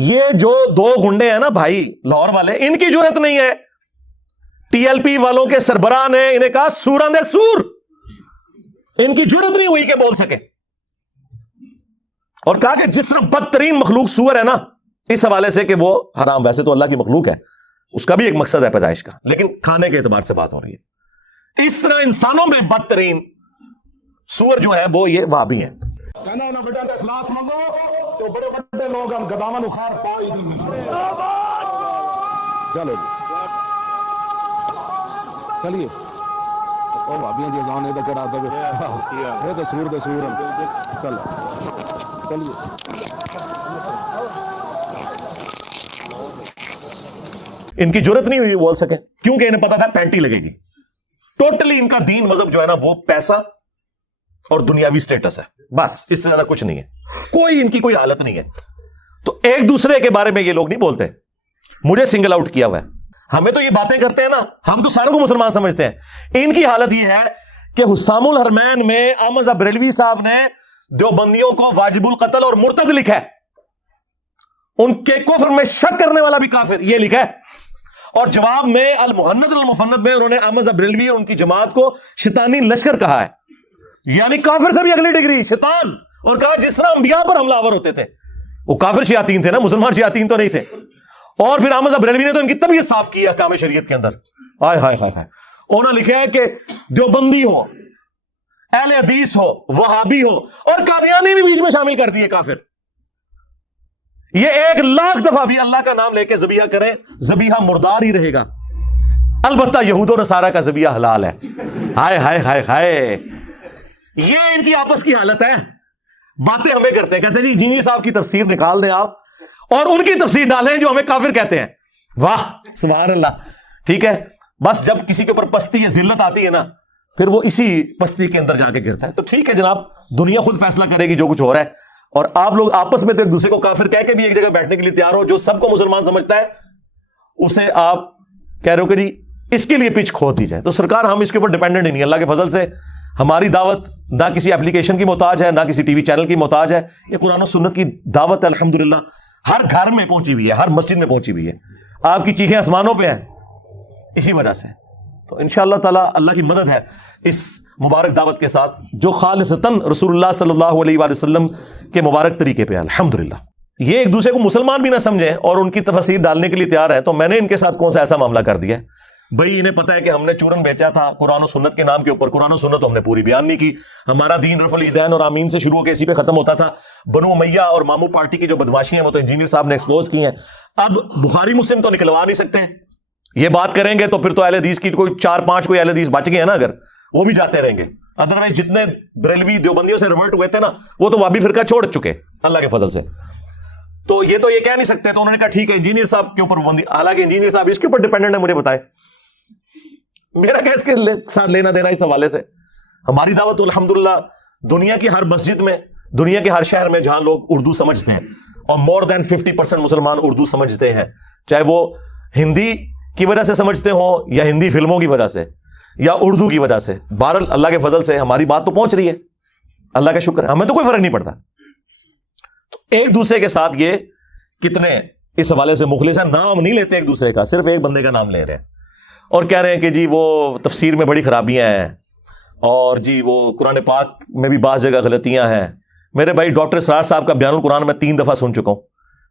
یہ جو دو گنڈے ہیں نا بھائی لاہور والے, ان کی جرت نہیں ہے. ٹی ایل پی والوں کے سربراہ نے انہیں کہا سور اندے سور, ان کی جرت نہیں ہوئی کہ بول سکے, اور کہا کہ جس طرح بدترین مخلوق سور ہے نا, اس حوالے سے کہ وہ حرام, ویسے تو اللہ کی مخلوق ہے, اس کا بھی ایک مقصد ہے پیدائش کا, لیکن کھانے کے اعتبار سے بات ہو رہی ہے. اس طرح انسانوں میں بدترین سور جو ہے وہ یہ وہابی ہیں. کہنا نہ بیٹا اخلاص منگو تو بڑے بڑے لوگ ہم گداون اخار پائی دی. چلو چلیے اور بھابیاں جی جان یہ تو کہڑا دے یہ تو سور دے سور ہیں. چلو چلیے ان کی جرت نہیں ہوئی بول سکے کیونکہ انہیں پتا تھا پینٹی لگے گی. ٹوٹلی ان کا دین مذہب جو ہے نا وہ پیسہ اور دنیاوی سٹیٹس ہے, بس اس سے زیادہ کچھ نہیں ہے, کوئی ان کی کوئی حالت نہیں ہے. تو ایک دوسرے کے بارے میں یہ لوگ نہیں بولتے. مجھے سنگل آؤٹ کیا ہوا ہے, ہمیں تو یہ باتیں کرتے ہیں نا, ہم تو ساروں کو مسلمان سمجھتے ہیں. ان کی حالت یہ ہے کہ حسام الحرمین میں احمد بریلوی صاحب نے دیوبندیوں کو واجب القتل اور مرتد لکھا ہے, ان کے کفر میں شک کرنے والا بھی کافر یہ لکھا ہے, اور جواب میں المحند المفند میں انہوں نے احمد بریلوی اور ان کی جماعت کو شیطانی لشکر کہا ہے, یعنی کافر سے بھی اگلی ڈگری شیطان, اور کہا جس طرح انبیاء پر حملہ آور ہوتے تھے, وہ کافر شیاطین تھے نا, مسلمان شیاطین تو نہیں تھے. اور پھر احمد بریلوی نے تو ان کی طبیعت صاف کی احکام شریعت کے اندر. ہائے ہائے ہائے ہائے, انہوں نے لکھا ہے کہ دیوبندی ہو, اہل حدیث ہو, وہابی ہو, اور قادیانی بھی بیچ میں شامل کر دیے کافر. یہ 1,00,000 دفعہ بھی اللہ کا نام لے کے ذبیحہ کریں, ذبیحہ مردار ہی رہے گا. البتہ یہود و نصارہ کا ذبیحہ حلال ہے. ہائے ہائے ہائے ہائے, یہ ان کی آپس کی حالت ہے. باتیں ہمیں کرتے ہیں, کہتے ہیں جی انجینئر صاحب کی تفسیر نکال دیں آپ اور ان کی تفسیر ڈالیں جو ہمیں کافر کہتے ہیں. واہ سبحان اللہ. ٹھیک ہے, بس جب کسی کے اوپر پستی یا ذلت آتی ہے نا, پھر وہ اسی پستی کے اندر جا کے گرتا ہے. تو ٹھیک ہے جناب, دنیا خود فیصلہ کرے گی جو کچھ ہو رہا ہے, اور آپ لوگ آپس میں تو ایک دوسرے کو کافر کہہ کے بھی ایک جگہ بیٹھنے کے لیے تیار ہو. جو سب کو مسلمان سمجھتا ہے اسے آپ کہہ رہے ہو کہ جی اس کے لیے پچ کھود دی جائے. تو سرکار ہم اس کے اوپر ڈیپینڈنٹ ہی نہیں, اللہ کے فضل سے ہماری دعوت نہ کسی اپلیکیشن کی محتاج ہے, نہ کسی ٹی وی چینل کی محتاج ہے. یہ قرآن و سنت کی دعوت ہے, الحمدللہ ہر گھر میں پہنچی ہوئی ہے, ہر مسجد میں پہنچی ہوئی ہے. آپ کی چیخیں آسمانوں پہ ہیں اسی وجہ سے. تو انشاءاللہ تعالی اللہ کی مدد ہے اس مبارک دعوت کے ساتھ جو خالصتاً رسول اللہ صلی اللہ علیہ وآلہ وسلم کے مبارک طریقے پہ ہے. الحمدللہ یہ ایک دوسرے کو مسلمان بھی نہ سمجھیں اور ان کی تفسیر ڈالنے کے لیے تیار ہے. تو میں نے ان کے ساتھ کون سا ایسا معاملہ کر دیا ہے بھائی؟ انہیں پتا ہے کہ ہم نے چورن بیچا تھا قرآن و سنت کے نام کے اوپر. قرآن و سنت ہم نے پوری بیان نہیں کی. ہمارا دین رفع الیدین اور آمین سے شروع ہو کے اسی پہ ختم ہوتا تھا. بنو امیہ اور مامو پارٹی کی جو بدماشی ہیں وہ تو انجینئر صاحب نے ایکسپوز کی ہیں. اب بخاری مسلم تو نکلوا نہیں سکتے ہیں, یہ بات کریں گے تو پھر تو اہل حدیث کی کوئی 4-5 کوئی اہل حدیث بچ گئے ہیں نا, اگر وہ بھی جاتے رہیں گے. ادروائز جتنے بریلوی دیوبندیوں سے ریورٹ ہوئے تھے نا, وہ تو وہابی فرقہ چھوڑ چکے اللہ کے فضل سے. تو یہ کہہ نہیں سکتے. تو انہوں نے کہا ٹھیک ہے انجینئر صاحب کے اوپر پابندی, حالانکہ انجینئر صاحب اس کے اوپر ڈیپینڈنٹ ہے. مجھے بتائیں میرا کیا اس کے ساتھ لینا دینا اس حوالے سے؟ ہماری دعوت الحمدللہ دنیا کی ہر مسجد میں, دنیا کے ہر شہر میں جہاں لوگ اردو سمجھتے ہیں, اور مور دین 50% مسلمان اردو سمجھتے ہیں, چاہے وہ ہندی کی وجہ سے سمجھتے ہوں یا ہندی فلموں کی وجہ سے یا اردو کی وجہ سے. بہرحال اللہ کے فضل سے ہماری بات تو پہنچ رہی ہے, اللہ کا شکر ہے, ہمیں تو کوئی فرق نہیں پڑتا. تو ایک دوسرے کے ساتھ یہ کتنے اس حوالے سے مخلص ہیں, نام نہیں لیتے ایک دوسرے کا, صرف ایک بندے کا نام لے رہے ہیں اور کہہ رہے ہیں کہ جی وہ تفسیر میں بڑی خرابیاں ہیں, اور جی وہ قرآن پاک میں بھی بعض جگہ غلطیاں ہیں. میرے بھائی ڈاکٹر اسرار صاحب کا بیان القرآن میں 3 دفعہ سن چکا ہوں.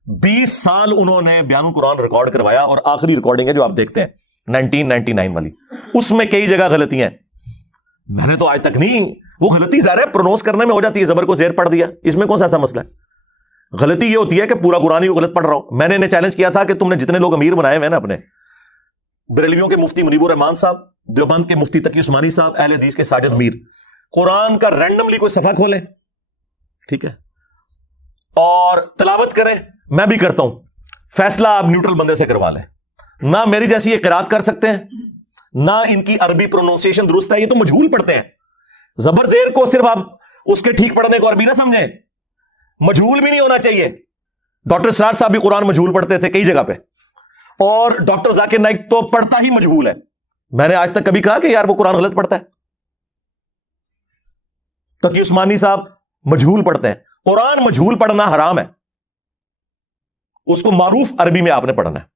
20 سال انہوں نے بیان القرآن ریکارڈ کروایا, اور آخری ریکارڈنگ ہے جو آپ دیکھتے ہیں 1999 والی, اس میں کئی جگہ غلطیاں ہیں. میں نے تو آج تک نہیں, وہ غلطی ظاہر ہے پرونونس کرنے میں ہو جاتی ہے, زبر کو زیر پڑھ دیا, اس میں کون سا ایسا مسئلہ ہے؟ غلطی یہ ہوتی ہے کہ پورا قرآن ہی غلط پڑھ رہا ہوں. میں نے انہیں چیلنج کیا تھا کہ تم نے جتنے لوگ امیر بنائے ہوئے نا اپنے, بریلویوں کے مفتی منیب الرحمان صاحب, دیوبند کے مفتی تقی عثمانی صاحب, اہل حدیث کے ساجد میر, قرآن کا رینڈملی کوئی صفحہ کھولیں, ٹھیک ہے, اور تلاوت کریں. میں بھی کرتا ہوں, فیصلہ آپ نیوٹرل بندے سے کروا لیں. نہ میری جیسی یہ قرات کر سکتے ہیں, نہ ان کی عربی پروننسیشن درست ہے, یہ تو مجہول پڑھتے ہیں. زبر زیر کو صرف آپ اس کے ٹھیک پڑھنے کو عربی نہ سمجھیں, مجہول بھی نہیں ہونا چاہیے. ڈاکٹر اسرار صاحب بھی قرآن مجہول پڑھتے تھے کئی جگہ پہ, اور ڈاکٹر ذاکر نائک تو پڑھتا ہی مجہول ہے. میں نے آج تک کبھی کہا کہ یار وہ قرآن غلط پڑھتا ہے؟ تقی عثمانی صاحب مجہول پڑھتے ہیں. قرآن مجہول پڑھنا حرام ہے, اس کو معروف عربی میں آپ نے پڑھنا ہے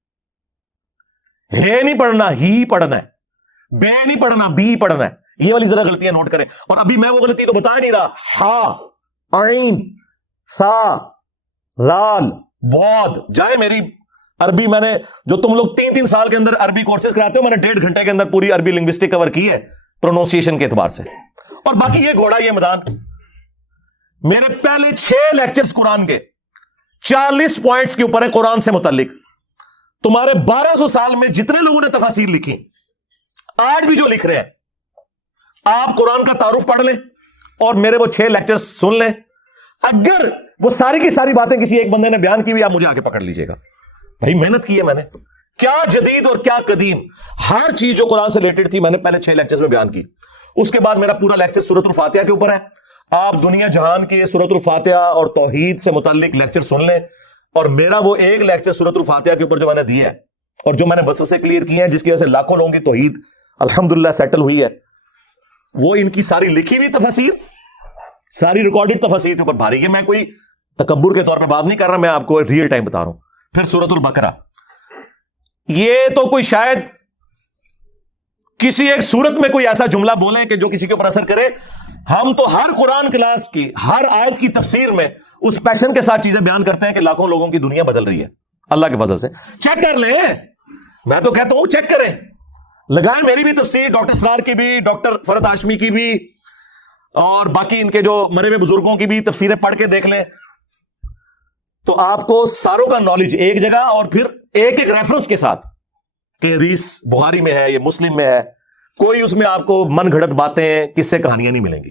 نہیں پڑھنا، ہی پڑھنا ہے، بے نہیں پڑھنا، بی پڑھنا ہے۔ یہ والی ذرا غلطیاں نوٹ کریں۔ اور ابھی میں وہ غلطی تو بتا نہیں رہا، ہا، عین، سا، لال، بہت جائے میری عربی، میں نے جو تم لوگ 3 سال کے اندر عربی کورسز کراتے ہو، میں نے 1.5 گھنٹے کے اندر پوری عربی لنگوسٹک کور کی ہے پروننسیشن کے اعتبار سے۔ اور باقی یہ گھوڑا، یہ میدان، میرے پہلے 6 لیکچرز قرآن کے 40 پوائنٹس کے اوپر ہے قرآن سے متعلق۔ تمہارے 1200 سال میں جتنے لوگوں نے تفاسیر لکھی، آج بھی جو لکھ رہے ہیں، آپ قرآن کا تعارف پڑھ لیں اور میرے وہ 6 لیکچر سن لیں۔ اگر وہ ساری کی ساری باتیں کسی ایک بندے نے بیان کی ہوئی، آپ مجھے آگے پکڑ لیجئے گا، بھائی محنت کی ہے میں نے، کیا جدید اور کیا قدیم، ہر چیز جو قرآن سے ریلیٹڈ تھی میں نے پہلے 6 لیکچرز میں بیان کی۔ اس کے بعد میرا پورا لیکچر سورۃ الفاتحہ کے اوپر ہے۔ آپ دنیا جہان کے سورۃ الفاتحہ اور توحید سے متعلق لیکچر سن لیں، اور میرا وہ ایک لیکچر سورۃ الفاتحہ کے اوپر جو میں نے دیا ہے اور جو میں نے وسوسے کلیئر کیے ہیں، جس کی وجہ سے لاکھوں لوگوں کی توحید الحمدللہ سیٹل ہوئی ہے، وہ ان کی ساری لکھی ہوئی تفاسیر، ساری ریکارڈڈ تفاسیر کے اوپر بھاری ہے۔ میں کوئی تکبر کے طور پہ بات نہیں کر رہا، میں آپ کو ریئل ٹائم بتا رہا ہوں۔ پھر سورۃ البقرہ، یہ تو کوئی شاید کسی ایک سورت میں کوئی ایسا جملہ بولیں کہ جو کسی کے اوپر اثر کرے۔ ہم تو ہر قرآن کلاس کی ہر آیت کی تفسیر میں اس پیشن کے ساتھ چیزیں بیان کرتے ہیں کہ لاکھوں لوگوں کی دنیا بدل رہی ہے اللہ کے فضل سے۔ چیک کر لیں، میں تو کہتا ہوں چیک کریں، لگائیں میری بھی تفسیر، ڈاکٹر اسرار کی بھی، ڈاکٹر فرحت ہاشمی کی بھی، اور باقی ان کے جو مرے ہوئے بزرگوں کی بھی تفسیریں پڑھ کے دیکھ لیں، تو آپ کو ساروں کا نالج ایک جگہ، اور پھر ایک ایک ریفرنس کے ساتھ کہ حدیث بخاری میں ہے، یہ مسلم میں ہے، کوئی اس میں آپ کو من گھڑت باتیں، قصے، کہانیاں نہیں ملیں گی۔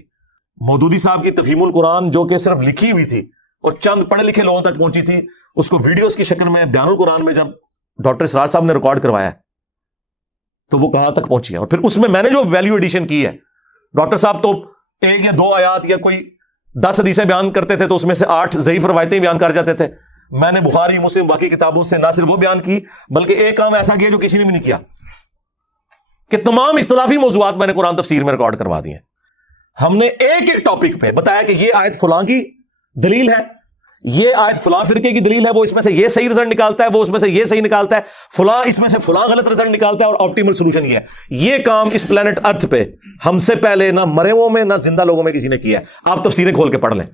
مودودی صاحب کی تفہیم القرآن جو کہ صرف لکھی ہوئی تھی اور چند پڑھے لکھے لوگوں تک پہنچی تھی، اس کو ویڈیوز کی شکل میں بیان القرآن میں جب ڈاکٹر اسرار صاحب نے ریکارڈ کروایا تو وہ کہاں تک پہنچی ہے۔ اور پھر اس میں میں نے جو ویلیو ایڈیشن کی ہے، ڈاکٹر صاحب تو 1 یا 2 آیات یا کوئی 10 حدیثیں بیان کرتے تھے تو اس میں سے 8 ضعیف روایتیں بیان کر جاتے تھے۔ میں نے بخاری، مسلم، باقی کتابوں سے نہ صرف وہ بیان کی، بلکہ ایک کام ایسا کیا جو کسی نے بھی نہیں کیا، کہ تمام اختلافی موضوعات میں نے قرآن تفسیر میں ریکارڈ کروا دیے ہیں۔ ہم نے ایک ایک ٹاپک پہ بتایا کہ یہ آیت فلاں کی دلیل ہے، یہ آیت فلاں فرقے کی دلیل ہے، وہ اس میں سے یہ صحیح رزلٹ نکالتا ہے، وہ اس میں سے یہ صحیح نکالتا ہے، فلاں اس میں سے فلاں غلط رزلٹ نکالتا ہے، اور آپٹیمل سولوشن یہ ہے۔ یہ کام اس پلانٹ ارتھ پہ ہم سے پہلے نہ مرے ہوئے میں نہ زندہ لوگوں میں کسی نے کیا ہے۔ آپ تفسیریں کھول کے پڑھ لیں۔